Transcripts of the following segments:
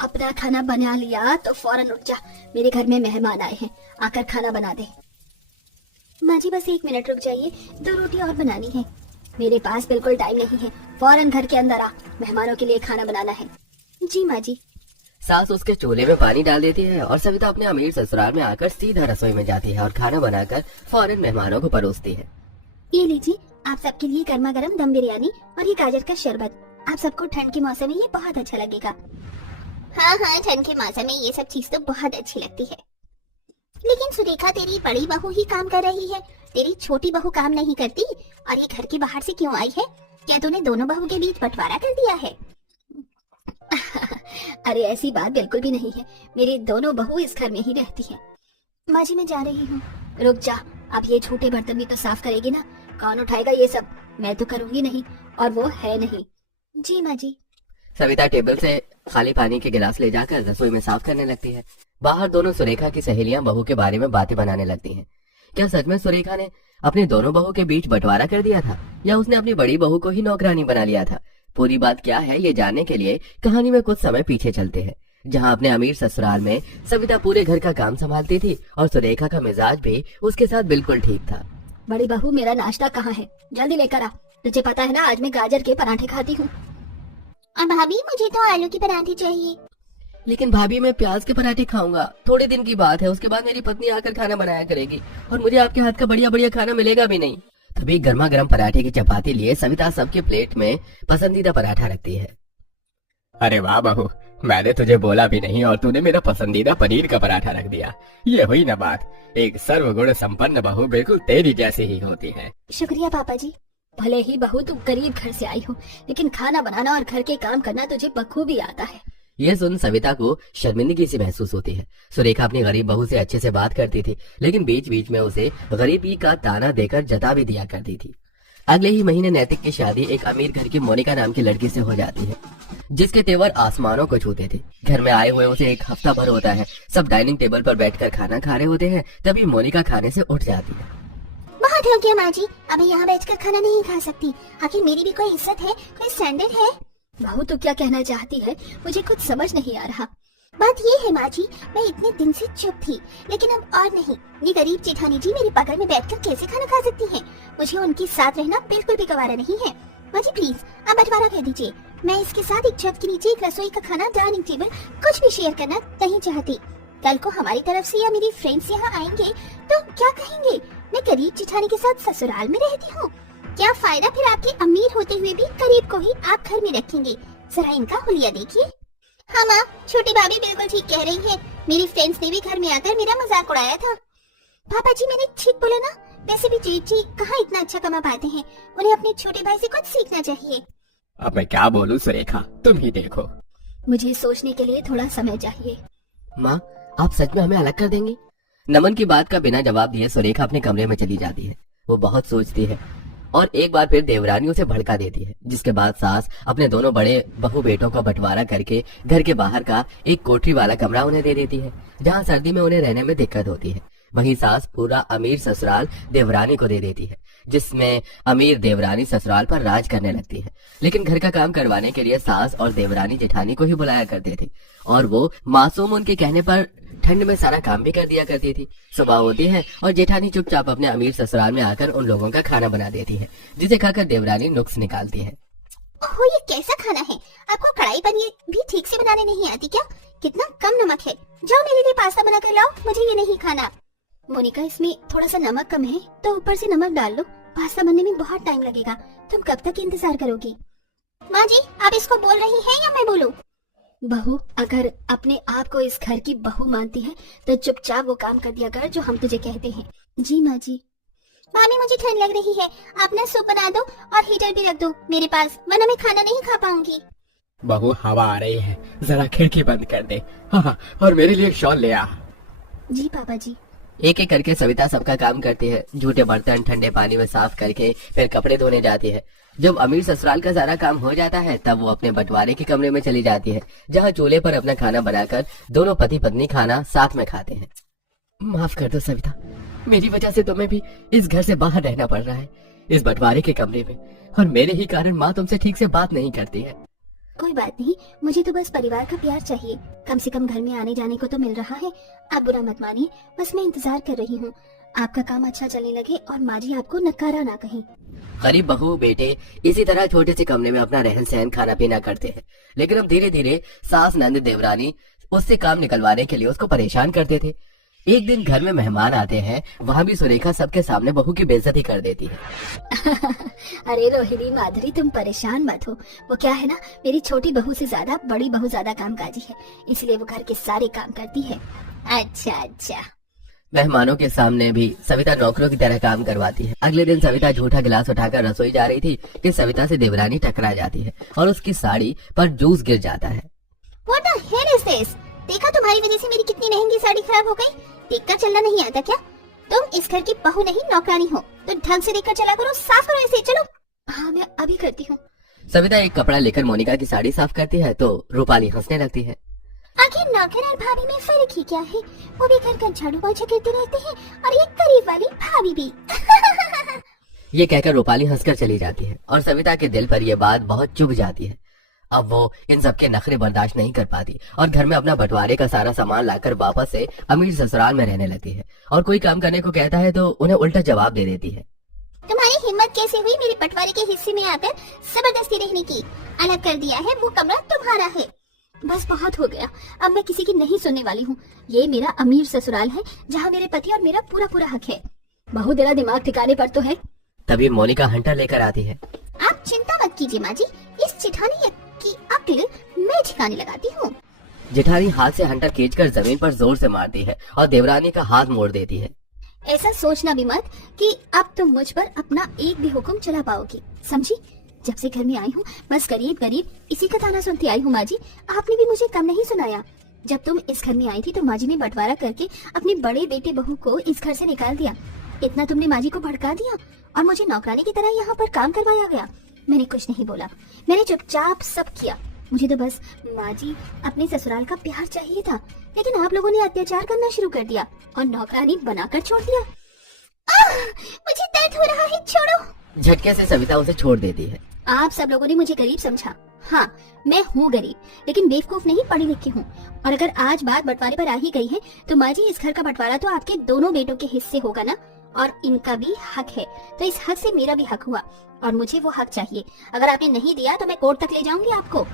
अपना खाना बना लिया तो फौरन उठ जा, मेरे घर में मेहमान आए हैं, आकर खाना बना दे। माँ जी बस 1 मिनट रुक जाइए, 2 रोटी और बनानी है। मेरे पास बिल्कुल टाइम नहीं है, फौरन घर के अंदर आ, मेहमानों के लिए खाना बनाना है। जी माँ जी। सास उसके चूल्हे में पानी डाल देती है और सविता अपने अमीर ससुराल में आकर सीधा रसोई में जाती है और खाना बनाकर फौरन मेहमानों को परोसती है। ये लीजिए आप सबके लिए गर्मा गर्म दम बिरयानी और ये गाजर का शरबत। आप सबको ठंड के मौसम में ये बहुत अच्छा लगेगा। हाँ हाँ, ठंड के मौसम में ये सब चीज तो बहुत अच्छी लगती है। लेकिन सुरेखा तेरी बड़ी बहू ही काम कर रही है, तेरी छोटी बहू काम नहीं करती। और ये घर के बाहर से क्यों आई है? क्या तूने दोनों बहू के बीच बंटवारा कर दिया है? अरे ऐसी बात बिल्कुल भी नहीं है, मेरी दोनों बहू इस घर में ही रहती है। माँ जी मैं जा रही हूँ। रुक जा, अब ये झूठे बर्तन भी तो साफ करेगी ना, कौन उठाएगा ये सब? मैं तो करूंगी नहीं, और वो है नहीं। जी माँ जी। सविता टेबल से खाली पानी के गिलास ले जाकर रसोई में साफ करने लगती है। बाहर दोनों सुरेखा की सहेलियां बहू के बारे में बातें बनाने लगती हैं। क्या सच में सुरेखा ने अपनी दोनों बहू के बीच बंटवारा कर दिया था, या उसने अपनी बड़ी बहू को ही नौकरानी बना लिया था? पूरी बात क्या है ये जानने के लिए कहानी में कुछ समय पीछे चलते हैं, जहाँ अपने अमीर ससुराल में सविता पूरे घर का काम संभालती थी और सुरेखा का मिजाज भी उसके साथ बिल्कुल ठीक था। बड़ी बहू मेरा नाश्ता कहाँ है? जल्दी लेकर आ, तुझे पता है ना आज मैं गाजर के पराठे खाती हूँ। भाभी मुझे तो आलू के पराठे चाहिए। लेकिन भाभी मैं प्याज के पराठे खाऊंगा, थोड़े दिन की बात है, उसके बाद मेरी पत्नी आकर खाना बनाया करेगी और मुझे आपके हाथ का बढ़िया बढ़िया खाना मिलेगा भी नहीं। तभी गर्मा गर्म पराठे की चपाती लिए सविता सबके प्लेट में पसंदीदा पराठा रखती है। अरे वाह बहू, मैंने तुझे बोला भी नहीं और तूने मेरा पसंदीदा पनीर का पराठा रख दिया। ये हुई ना बात, एक सर्वगुण संपन्न बहू बिल्कुल तेरी जैसी ही होती है। शुक्रिया पापा जी। भले ही बहू तू गरीब घर से आई हो, लेकिन खाना बनाना और घर के काम करना तुझे बखूबी आता है। ये सुन सविता को शर्मिंदगी सी महसूस होती है। सुरेखा अपनी गरीब बहू से अच्छे से बात करती थी, लेकिन बीच बीच में उसे गरीबी का ताना देकर जता भी दिया करती थी। अगले ही महीने नैतिक की शादी एक अमीर घर की मोनिका नाम की लड़की से हो जाती है, जिसके तेवर आसमानों को छूते थे। घर में आए हुए उसे 1 हफ्ता भर होता है। सब डाइनिंग टेबल पर बैठकर खाना खा रहे होते हैं, तभी मोनिका खाने से उठ जाती है। बहुत हो गया माँ जी, अभी यहाँ बैठकर खाना नहीं खा सकती। आखिर मेरी भी कोई इज्जत है, कोई स्टैंडर्ड है। बहू तो क्या कहना चाहती है, मुझे कुछ समझ नहीं आ रहा। बात ये है माँ जी, मैं इतने दिन से चुप थी, लेकिन अब और नहीं। ये गरीब जेठानी जी मेरी बगल में बैठकर कैसे खाना खा सकती हैं? मुझे उनके साथ रहना बिल्कुल भी गवारा नहीं है। माँ जी प्लीज आप बंटवारा कर दीजिए। मैं इसके साथ एक छत के नीचे एक रसोई का खाना, डाइनिंग टेबल कुछ भी शेयर करना नहीं चाहती। कल को हमारी तरफ से या मेरी फ्रेंड्स यहाँ आएंगे तो क्या कहेंगे? मैं गरीब जेठानी के साथ ससुराल में रहती हूँ। क्या फायदा फिर आपके अमीर होते हुए भी गरीब को ही आप घर में रखेंगे? जरा इनका हुलिया देखिए। हाँ माँ, छोटी भाभी बिल्कुल ठीक कह रही है। मेरी फ्रेंड्स ने भी घर में आकर मेरा मजाक उड़ाया था। पापा जी मैंने ठीक बोला ना? वैसे भी जेठ जी कहाँ इतना अच्छा कमा पाते हैं, उन्हें अपने छोटे भाई से कुछ सीखना चाहिए। अब मैं क्या बोलूं सुरेखा, तुम ही देखो। मुझे सोचने के लिए थोड़ा समय चाहिए। माँ आप सच में हमें अलग कर देंगी? नमन की बात का बिना जवाब दिए सुरेखा अपने कमरे में चली जाती है। वो बहुत सोचती है और एक बार फिर देवरानी उसे भड़का देती है, जिसके बाद सास अपने दोनों बड़े बहू बेटों का बंटवारा करके घर के बाहर का एक कोठरी वाला कमरा उन्हें दे देती है, जहाँ सर्दी में उन्हें रहने में दिक्कत होती है। वहीं सास पूरा अमीर ससुराल देवरानी को दे देती है, जिसमें अमीर देवरानी ससुराल पर राज करने लगती है। लेकिन घर का काम करवाने के लिए सास और देवरानी जेठानी को ही बुलाया करते थे और वो मासूम उनके कहने पर ठंड में सारा काम भी कर दिया करती थी। सुबह होती है और जेठानी चुपचाप अपने अमीर ससुराल में आकर उन लोगों का खाना बना देती है, जिसे खाकर देवरानी नुक्स निकालती है। ओह ये कैसा खाना है? आपको कढ़ाई पनीर भी ठीक से बनाने नहीं आती क्या? कितना कम नमक है। जाओ मेरे लिए पास्ता बना कर लाओ, मुझे ये नहीं खाना। मोनिका इसमें थोड़ा सा नमक कम है तो ऊपर से नमक डाल लो, पास्ता बनने में बहुत टाइम लगेगा। तुम कब तक इंतजार करोगी? माँ जी आप इसको बोल रही हैं या मैं बोलूं? बहू अगर अपने आप को इस घर की बहू मानती है तो चुपचाप वो काम कर दिया कर जो हम तुझे कहते हैं। जी माँ जी। मामी मुझे ठंड लग रही है, आप ना सूप बना दो और हीटर भी रख दो मेरे पास, वरना मैं खाना नहीं खा पाऊंगी। बहू हवा आ रही है, जरा खिड़की बंद कर दे। हाँ, और मेरे लिए शॉल ले आ। जी पापा जी। एक एक करके सविता सबका काम करती है। झूठे बर्तन ठंडे पानी में साफ करके फिर कपड़े धोने जाती है। जब अमीर ससुराल का सारा काम हो जाता है तब वो अपने बंटवारे के कमरे में चली जाती है, जहाँ चूल्हे पर अपना खाना बनाकर दोनों पति पत्नी खाना साथ में खाते हैं। माफ कर दो सविता, मेरी वजह से तुम्हें भी इस घर से बाहर रहना पड़ रहा है, इस बंटवारे के कमरे में, और मेरे ही कारण माँ तुमसे ठीक से बात नहीं करती है। कोई बात नहीं, मुझे तो बस परिवार का प्यार चाहिए। कम से कम घर में आने जाने को तो मिल रहा है। आप बुरा मत मानिए, बस मैं इंतजार कर रही हूँ आपका काम अच्छा चलने लगे और माँ जी आपको नकारा ना कहें। गरीब बहू बेटे इसी तरह छोटे से कमरे में अपना रहन सहन खाना पीना करते हैं, लेकिन अब धीरे धीरे सास नंद देवरानी उससे काम निकलवाने के लिए उसको परेशान करते थे। एक दिन घर में मेहमान आते हैं, वहाँ भी सुरेखा सबके सामने बहू की बेइज्जती कर देती है। अरे रोहिणी माधुरी, तुम परेशान मत हो। वो क्या है ना, मेरी छोटी बहू से ज्यादा बड़ी बहू ज्यादा कामकाजी है, इसलिए वो घर के सारे काम करती है। अच्छा। मेहमानों के सामने भी सविता नौकरों की तरह काम करवाती है। अगले दिन सविता झूठा गिलास उठाकर रसोई जा रही थी कि सविता से देवरानी टकरा जाती है और उसकी साड़ी पर जूस गिर जाता है। What the hell is this? देखा, तुम्हारी वजह से मेरी कितनी महंगी साड़ी खराब हो गई। देखकर चलना नहीं आता क्या? तुम इस घर की बहू नहीं नौकरानी हो, तो ढंग से देखकर चला करो। साफ करो इसे। चलो। हाँ, मैं अभी करती हूँ। सविता एक कपड़ा लेकर मोनिका की साड़ी साफ करती है तो रूपाली हंसने लगती है। आखिर नौकर और भाभी में फर्क ही क्या है? वो भी घर का झाड़ू पोछा करते रहते हैं और ये करीब वाली भाभी भी। ये कहकर रूपाली हंसकर चली जाती है और सविता के दिल पर यह बात बहुत चुभ जाती है। अब वो इन सबके नखरे बर्दाश्त नहीं कर पाती और घर में अपना बंटवारे का सारा सामान लाकर वापस से अमीर ससुराल में रहने लगती है। और कोई काम करने को कहता है तो उन्हें उल्टा जवाब दे देती है। तुम्हारी हिम्मत कैसे हुई मेरे बंटवारे के हिस्से में आकर जबरदस्ती रहने की? अलग कर दिया है, वो कमरा तुम्हारा है। बस बहुत हो गया, अब मैं किसी की नहीं सुनने वाली हूँ। ये मेरा अमीर ससुराल है जहाँ मेरे पति और मेरा पूरा पूरा हक है। बहू, तेरा दिमाग ठिकाने पर तो है? तभी मोनिका हंटर लेकर आती है। आप चिंता मत कीजिए माँ जी, इस चिठानी की अक्ल मैं ठिकाने लगाती हूँ। जेठानी हाथ से हंटर खींचकर जमीन पर जोर से मारती है और देवरानी का हाथ मोड़ देती है। ऐसा सोचना भी मत कि अब तुम मुझ पर अपना एक भी हुक्म चला पाओगी, समझी? जब से घर में आई हूँ बस गरीब इसी का ताना सुनती आई हूँ। माँ जी, आपने भी मुझे कम नहीं सुनाया। जब तुम इस घर में आई थी तो माँ जी ने बंटवारा करके अपने बड़े बेटे बहू को इस घर से निकाल दिया। इतना तुमने माँ जी को भड़का दिया और मुझे नौकरानी की तरह यहाँ पर काम करवाया गया। मैंने कुछ नहीं बोला, मैंने चुपचाप सब किया। मुझे तो बस माँ जी अपने ससुराल का प्यार चाहिए था, लेकिन आप लोगों ने अत्याचार करना शुरू कर दिया और नौकरानी बनाकर छोड़ दिया। मुझे दर्द हो रहा है, छोड़ो। झटके से सविता उसे छोड़ देती है। आप सब लोगों ने मुझे गरीब समझा। हाँ, मैं हूँ गरीब, लेकिन बेवकूफ नहीं, पढ़ी लिखी हूँ। और अगर आज बात बंटवारे पर आ ही गई है तो माँ जी, इस घर का बंटवारा तो आपके दोनों बेटों के हिस्से होगा ना, और इनका भी हक है, तो इस हक से मेरा भी हक हुआ और मुझे वो हक चाहिए। अगर आपने नहीं दिया तो मैं कोर्ट तक ले जाऊंगी आपको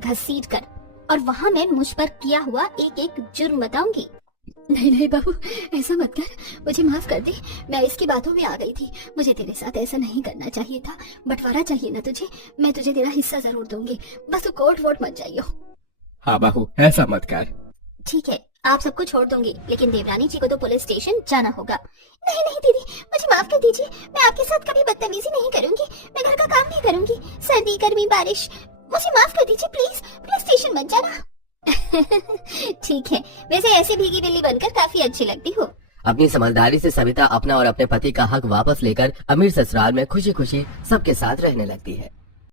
घसीट कर, और वहाँ मैं मुझ पर किया हुआ एक एक जुर्म बताऊंगी। नहीं बाबू, ऐसा मत कर, मुझे माफ कर दे। मैं इसकी बातों में आ गई थी, मुझे तेरे साथ ऐसा नहीं करना चाहिए था। बंटवारा चाहिए ना तुझे, मैं तुझे तेरा हिस्सा जरूर दूंगी, बस तू कोर्ट वोट मत जाइयो। हाँ बहू, ऐसा मत कर। ठीक है, आप सबको छोड़ दूंगी, लेकिन देवरानी जी को तो पुलिस स्टेशन जाना होगा। नहीं दीदी, मुझे माफ कर दीजिए, मैं आपके साथ कभी बदतमीजी नहीं करूंगी, मैं घर का काम भी करूंगी। सर्दी गर्मी बारिश, मुझे माफ कर दीजिए प्लीज, पुलिस स्टेशन मत जाना। ठीक है, वैसे ऐसे भीगी बिल्ली बनकर काफी अच्छी लगती हो। अपनी समझदारी से सविता अपना और अपने पति का हक वापस लेकर अमीर ससुराल में खुशी खुशी सबके साथ रहने लगती है।